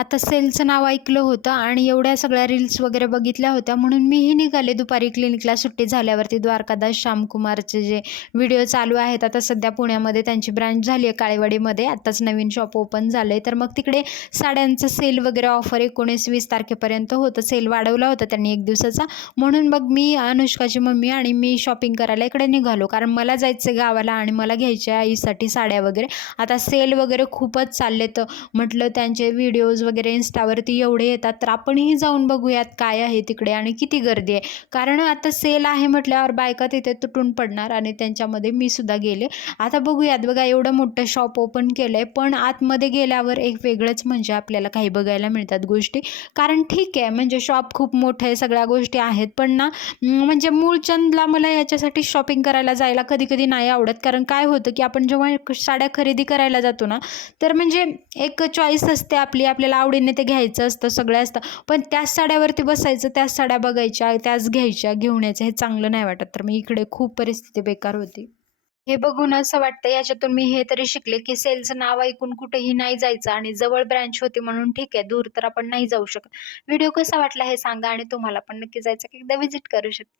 आता सेलचं नाव ऐकलं होतं आणि एवढ्या सगळ्या रील्स वगैरे बघितल्या होत्या, म्हणून मीही निघाले दुपारी क्लिनिकला सुट्टी झाल्यावरती. द्वारकादास श्यामकुमारचे जे व्हिडिओ चालू आहेत आता सध्या पुण्यामध्ये, त्यांची ब्रँच झाली आहे काळेवाडीमध्ये, आत्ताच नवीन शॉप ओपन झालं आहे. तर मग तिकडे साड्यांचं सेल वगैरे ऑफर 19-20 तारखेपर्यंत होतं. सेल वाढवला होता त्यांनी 1 दिवसाचा. म्हणून मग मी, अनुष्काची मम्मी आणि मी शॉपिंग करायला इकडे निघालो, कारण मला जायचं गावाला आणि मला घ्यायच्या आईसाठी साड्या वगैरे. आता सेल वगैरे खूपच चाललेत. म्हटलं त्यांचे व्हिडिओज वगैरे इन्स्टावरती एवढे येतात, तर आपणही जाऊन बघूयात काय आहे तिकडे आणि किती गर्दी आहे. कारण आता सेल आहे म्हटल्यावर बायका तिथे तुटून पडणार आणि त्यांच्यामध्ये मी सुद्धा गेले. आता बघूयात. बघा, एवढं मोठं शॉप ओपन केलं आहे, पण आतमध्ये गेल्यावर एक वेगळंच म्हणजे आपल्याला काही बघायला मिळतात गोष्टी. कारण ठीक आहे, म्हणजे शॉप खूप मोठं आहे, सगळ्या गोष्टी आहेत, पण ना म्हणजे मूळचंदला मला याच्यासाठी शॉपिंग करायला जायला कधी कधी नाही आवडत. कारण काय होतं की आपण जेव्हा साड्या खरेदी करायला जातो ना, तर म्हणजे एक चॉईस असते आपली, आपल्याला आवडीने ते घ्यायचं असतं, सगळं असतं, पण त्याच साड्यावरती बसायचं, त्याच साड्या बघायच्या, त्याच घ्यायच्या, घेऊन यायचं, हे चांगलं नाही वाटत. तर मी इकडे खूप परिस्थिती बेकार होती. हे बघून असं वाटतं, याच्यातून मी हे तरी शिकले की सेलचं नाव ऐकून कुठेही नाही जायचं आणि जवळ ब्रँच होती म्हणून ठीक आहे, दूर तर आपण नाही जाऊ शकत. व्हिडिओ कसा वाटला हे सांगा आणि तुम्हाला पण नक्की जायचं की एकदा व्हिजिट करू शकता.